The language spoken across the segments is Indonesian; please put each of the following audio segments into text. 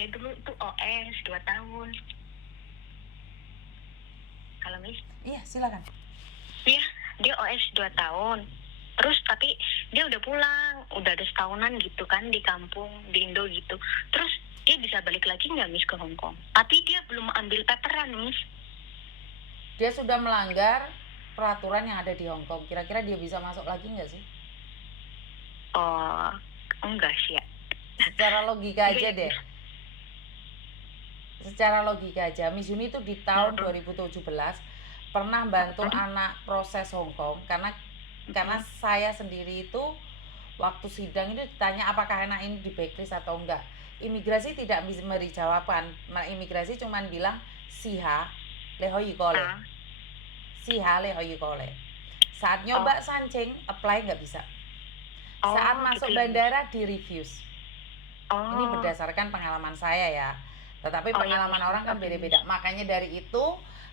dia dulu itu OS 2 tahun. Kalau Miss? Iya, silakan. Iya, dia OS 2 tahun. Terus tapi dia udah pulang, udah ada setahunan gitu kan di kampung, di Indo gitu. Terus dia bisa balik lagi nggak Miss ke Hong Kong? Tapi dia belum ambil paperan Miss. Dia sudah melanggar peraturan yang ada di Hong Kong. Kira-kira dia bisa masuk lagi nggak sih? Oh, enggak sih ya. Secara logika aja Enggak ya, deh. Miss. Secara logika aja, Miss Yuni itu di tahun 2017 pernah bantu anak proses Hong Kong karena saya sendiri itu waktu sidang itu ditanya apakah anak ini di blacklist atau enggak. Imigrasi tidak bisa memberi jawaban. Nah, imigrasi cuman bilang siha lehoi kole. Siha lehoi kole. Saat nyoba sancing, apply nggak bisa. Saat masuk gitu ya, Miss. bandara di refuse. Ini Oh, berdasarkan pengalaman saya ya. Tetapi oh ya, pengalaman Miss. orang kan Oke, beda-beda. Miss. Makanya dari itu,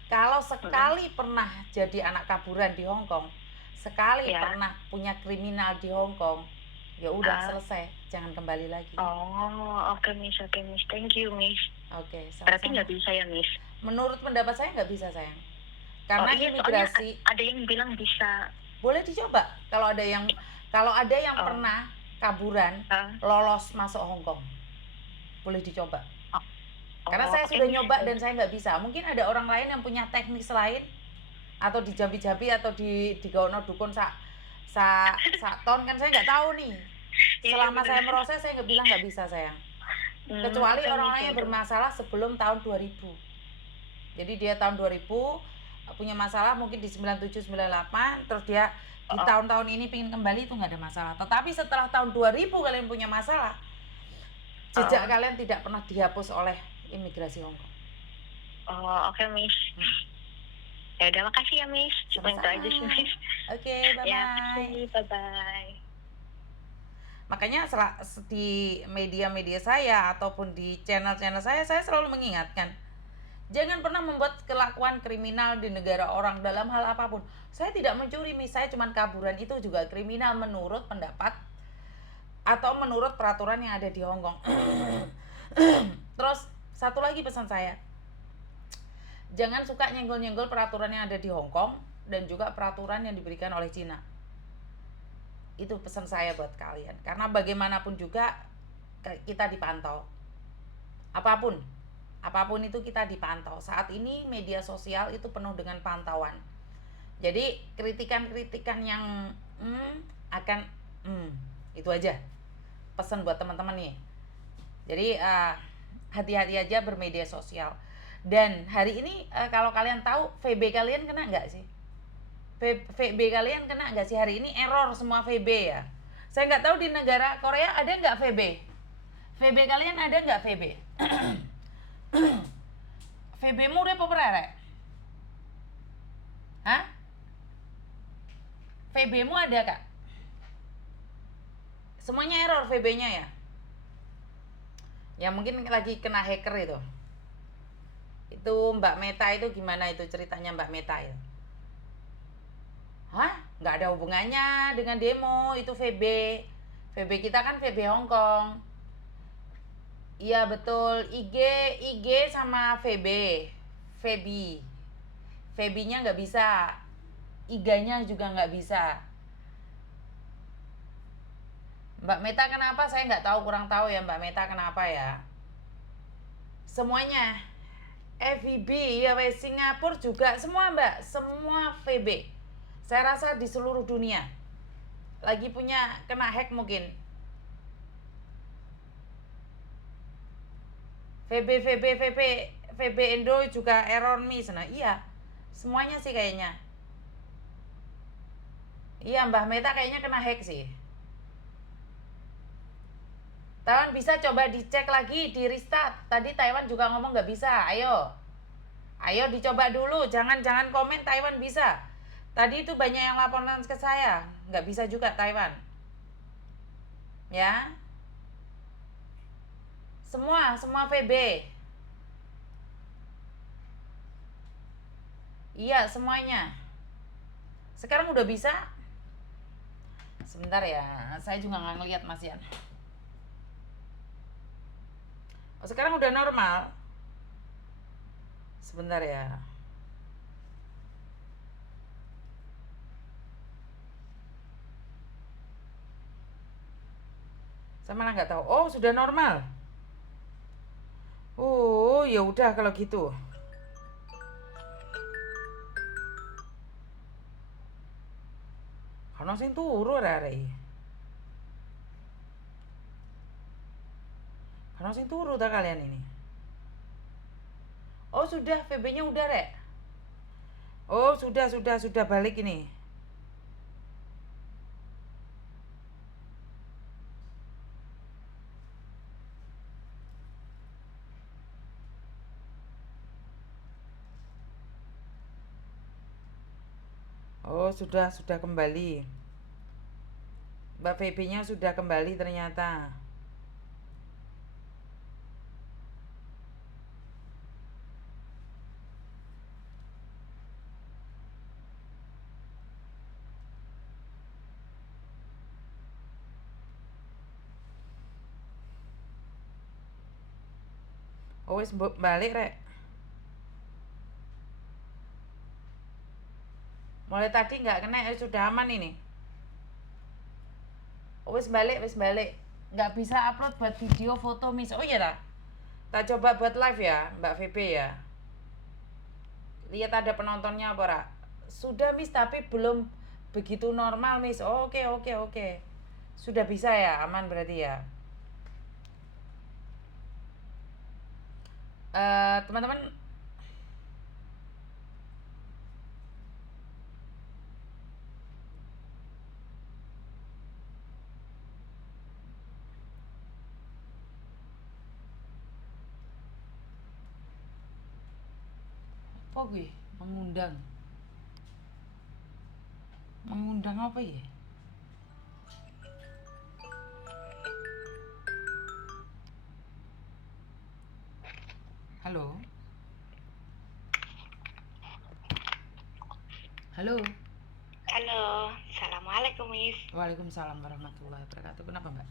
kalau sekali pernah jadi anak kaburan di Hong Kong, sekali Ya. pernah punya kriminal di Hong Kong, ya udah selesai, jangan kembali lagi. Oh, oke Miss. Thank you Miss. Oke, Berarti sama-sama. nggak bisa ya Miss? Menurut pendapat saya nggak bisa, sayang. Karena Iya, imigrasi soalnya ada yang bilang bisa. boleh dicoba. Kalau ada yang pernah kaburan lolos masuk Hong Kong, boleh dicoba. Karena saya sudah nyoba dan saya nggak bisa. Mungkin ada orang lain yang punya teknis lain, atau dijampi-jampi atau digaono dukun sak ton kan, saya nggak tahu nih. Selama saya meroses saya nggak bilang nggak bisa, sayang. Kecuali orang-orang yang bermasalah sebelum tahun 2000. Jadi dia tahun 2000 punya masalah mungkin di 97 98, terus dia di tahun-tahun ini pengen kembali, itu nggak ada masalah. Tetapi setelah tahun 2000 kalian punya masalah, jejak kalian tidak pernah dihapus oleh imigrasi Hong Kong. Oh, oke Miss. Ya udah, makasih ya Miss. Cuma itu aja sih Miss. Oke, bye-bye. Ya, makasih. Bye-bye. Makanya di media-media saya ataupun di channel-channel saya selalu mengingatkan, jangan pernah membuat kelakuan kriminal di negara orang dalam hal apapun. Saya tidak mencuri, saya cuma kaburan, itu juga kriminal menurut pendapat atau menurut peraturan yang ada di Hong Kong. Terus satu lagi pesan saya, jangan suka nyenggol-nyenggol peraturan yang ada di Hong Kong dan juga peraturan yang diberikan oleh Cina. Itu pesan saya buat kalian. Karena bagaimanapun juga kita dipantau. Apapun itu kita dipantau. Saat ini media sosial itu penuh dengan pantauan. Jadi kritikan-kritikan yang itu aja pesan buat teman-teman nih. Jadi hati-hati aja bermedia sosial. Dan hari ini kalau kalian tahu, VB kalian kena nggak sih? VB kalian kena nggak sih hari ini? Error semua VB ya. Saya nggak tahu di negara Korea ada nggak VB. VB kalian ada nggak VB? VB-mu udah apa? Hah? VB-mu ada kak? Semuanya error VB-nya ya? Ya mungkin lagi kena hacker itu. Itu Mbak Meta itu gimana itu ceritanya Mbak Meta ya? Hah? Nggak ada hubungannya dengan demo, itu VB. VB kita kan VB Hong Kong. Iya betul, IG sama VB. VB-nya nggak bisa. IG-nya juga nggak bisa. Mbak Meta kenapa? Saya nggak tahu, kurang tahu ya Mbak Meta kenapa ya. Semuanya. FVB ya, Singapura juga semua Mbak, semua VB. Saya rasa di seluruh dunia lagi punya kena hack mungkin. VB Indo juga error miss. Nah iya, semuanya sih kayaknya. Iya Mbak Meta kayaknya kena hack sih. Taiwan bisa coba dicek lagi, di restart. Tadi Taiwan juga ngomong nggak bisa. Ayo dicoba dulu, jangan komen Taiwan bisa. Tadi itu banyak yang laporan ke saya, nggak bisa juga Taiwan. Ya, semua VB. Iya semuanya. Sekarang udah bisa. Sebentar ya, saya juga nggak ngeliat Mas Yan. Oh, sekarang udah normal. Sebentar ya. Saya malah nggak tahu. Oh, sudah normal. Oh, ya udah kalau gitu. Ono sing turu arek. Ono sing turu ta kalian ini? Oh, sudah VB-nya udah, Rek. Oh, sudah balik ini. Oh, sudah kembali. Mbak VB-nya sudah kembali ternyata. Oh, wis balik, Rek. Mulai tadi nggak kena, sudah aman ini. Oh, wis balik. Nggak bisa upload buat video foto, Miss. Oh iya lah. Tak coba buat live ya, Mbak VB ya. Lihat ada penontonnya apa, Ra? Sudah, Miss, tapi belum begitu normal, Miss. Oh, oke. Sudah bisa ya, aman berarti ya. Teman-teman, apa gue mengundang apa ya? Halo. Halo, assalamualaikum Miss. Waalaikumsalam warahmatullahi wabarakatuh. Kenapa, Mbak?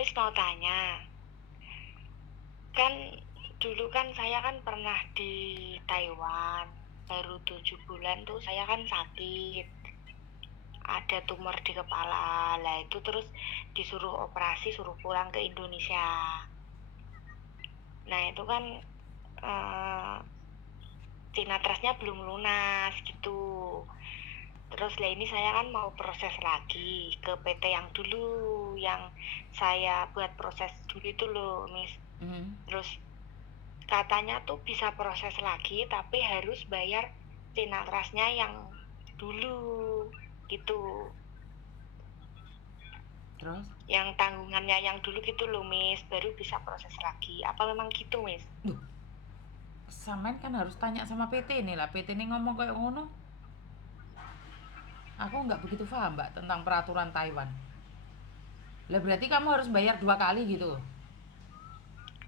Miss mau tanya, kan dulu kan saya kan pernah di Taiwan, baru 7 bulan tuh saya kan sakit, ada tumor di kepala, lah itu terus disuruh operasi, suruh pulang ke Indonesia. Nah itu kan sinatrasnya belum lunas gitu. Terus lah ini saya kan mau proses lagi ke PT yang dulu, yang saya buat proses dulu itu loh, Miss. Terus katanya tuh bisa proses lagi, tapi harus bayar sinatrasnya yang dulu gitu. Terus? Yang tanggungannya yang dulu gitu loh, Miss, baru bisa proses lagi. Apa memang gitu, Miss? Sampean kan harus tanya sama PT nih lah. PT ini ngomong kayak ngono. Aku nggak begitu paham, Mbak, tentang peraturan Taiwan. Lah berarti kamu harus bayar 2 kali gitu?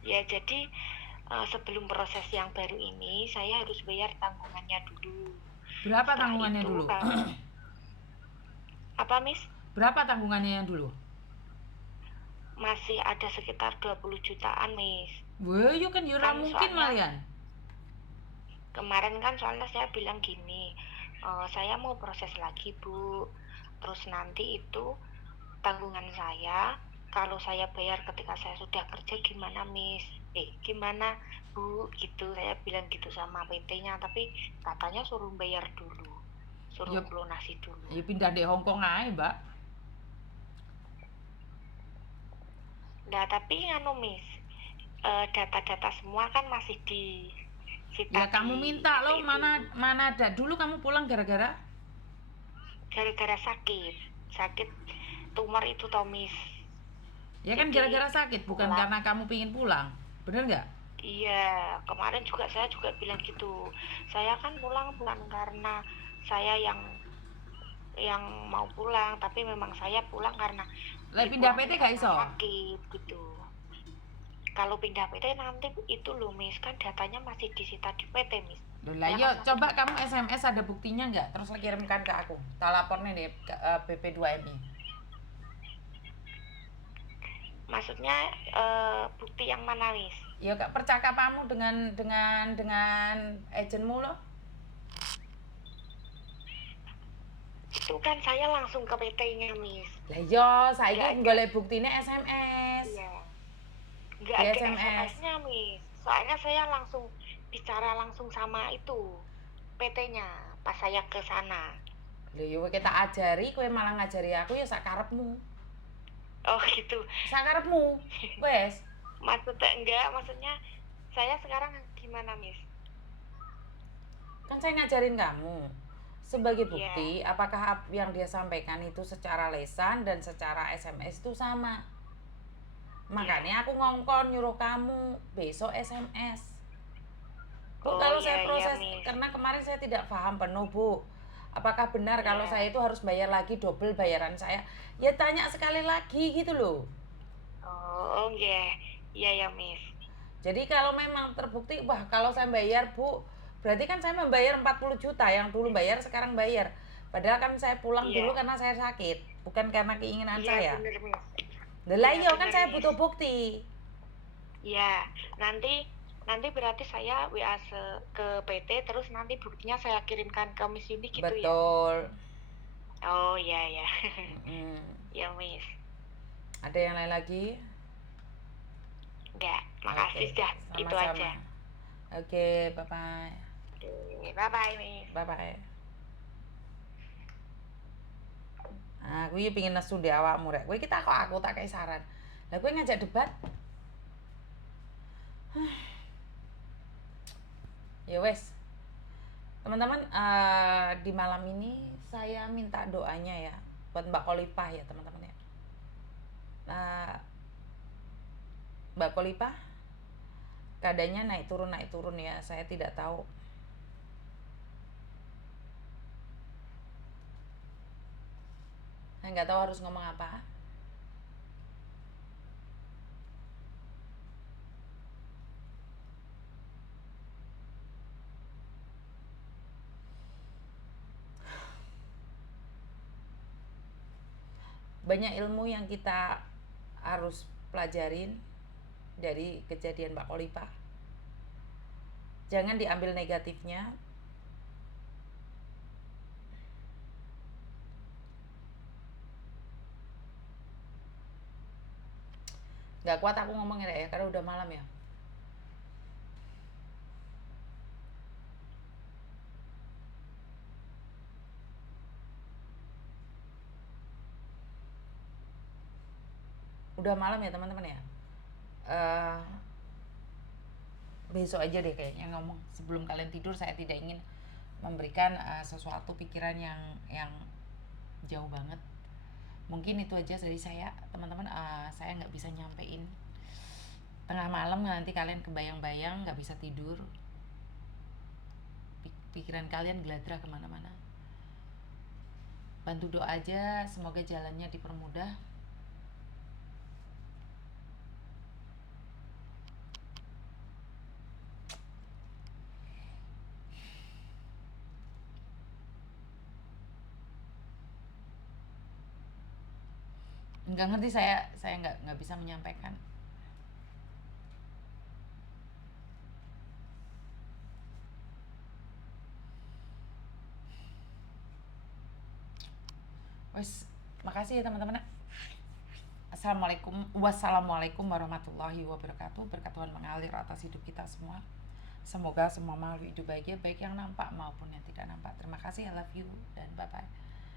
Ya, jadi sebelum proses yang baru ini, saya harus bayar tanggungannya dulu. Berapa tanggungannya dulu? Apa, Miss? Berapa tanggungannya yang dulu? Masih ada sekitar 20 jutaan, Miss. Wah, yuk kan yura mungkin malian. Kemarin kan soalnya saya bilang gini, saya mau proses lagi, Bu. Terus nanti itu tanggungan saya, kalau saya bayar ketika saya sudah kerja gimana, Miss? Gimana, Bu? Gitu, saya bilang gitu sama PT-nya, tapi katanya suruh bayar dulu, suruh lunasi dulu. Ya pindah di Hongkong aja, Mbak. Nah, tapi anu, Miss, data-data semua kan masih di ya kamu minta loh, mana ada. Dulu kamu pulang gara-gara sakit tumor itu, Miss. Ya kan gara-gara sakit, bukan karena kamu pingin pulang, bener nggak? Iya, kemarin juga saya juga bilang gitu. Saya kan pulang bukan karena saya yang mau pulang, tapi memang saya pulang karena pindah PT gak iso? Sakit gitu. Kalau pindah PT nanti itu loh, Miss, kan datanya masih disita di PT, Miss. Lah yuk, coba kamu SMS ada buktinya nggak? Terus kirimkan ke aku. Tak lapor nih deh ke BP2MI. Maksudnya bukti yang mana, Miss? Ya Kak, percakapanmu dengan agenmu loh. Itu kan saya langsung ke PT-nya, Miss. Lah iya, saiki Nggak golek buktine SMS. Iya. Nggak Di ada SMS. SMS-nya, Miss. Soalnya saya langsung bicara langsung sama itu PT-nya pas saya ke sana. Lho yo kita ajari, kowe malah ngajari aku ya sak karepmu. Oh gitu. Sak karepmu. Wes. Maksudnya saya sekarang gimana, Miss? Kan saya ngajarin kamu. Sebagai bukti, Iya. apakah yang dia sampaikan itu secara lisan dan secara SMS itu sama. Makanya aku ngongkon nyuruh kamu besok SMS. Bu, Oh kalau iya, saya iya, proses, Miss. karena kemarin saya tidak paham penuh, Bu. Apakah benar kalau Iya. saya itu harus bayar lagi double bayaran saya? Ya tanya sekali lagi gitu loh. Oh iya. Iya ya, Miss. Jadi kalau memang terbukti, wah kalau saya bayar, Bu, berarti kan saya membayar 40 juta, yang dulu bayar sekarang bayar. Padahal kan saya pulang Iya. dulu karena saya sakit, bukan karena keinginan Iya, saya. bener, Miss. Lah iya kan bener, saya Miss. butuh bukti. Iya, nanti berarti saya WA ke PT, terus nanti buktinya saya kirimkan ke Miss Yuni gitu ya? Betul. Oh iya ya. Mm-mm. Ya, Miss. Ada yang lain lagi? Enggak, makasih Oke, dah. Itu aja. sama-sama. Oke, bye-bye. Oke, bye-bye, Miss. Bye-bye. Aku iki pengen nesu ndek awakmu rek. Kowe iki tak kok aku tak kei saran. Lah kowe ngajak debat. Ya wes. Teman-teman, di malam ini saya minta doanya ya buat Mbak Kolipah ya, teman-teman ya. Nah, Mbak Kolipah keadaannya naik turun ya. Saya tidak tahu. Saya nggak tahu harus ngomong apa. Banyak ilmu yang kita harus pelajarin dari kejadian Mbak Kolipah. Jangan diambil negatifnya. Nggak kuat aku ngomongnya ya, karena udah malam ya. Udah malam ya teman-teman ya. Besok aja deh kayaknya ngomong. Sebelum kalian tidur, saya tidak ingin memberikan sesuatu pikiran yang jauh banget. Mungkin itu aja dari saya, teman-teman. Saya nggak bisa nyampein. Tengah malam nanti kalian kebayang-bayang, nggak bisa tidur. Pikiran kalian geladrah kemana-mana. Bantu doa aja, semoga jalannya dipermudah. Nggak ngerti, saya nggak bisa menyampaikan. Wes, makasih ya teman-teman. Wassalamualaikum warahmatullahi wabarakatuh. Berkat Tuhan mengalir atas hidup kita semua. Semoga semua makhluk hidup bahagia, baik yang nampak maupun yang tidak nampak. Terima kasih, I love you, dan bye-bye.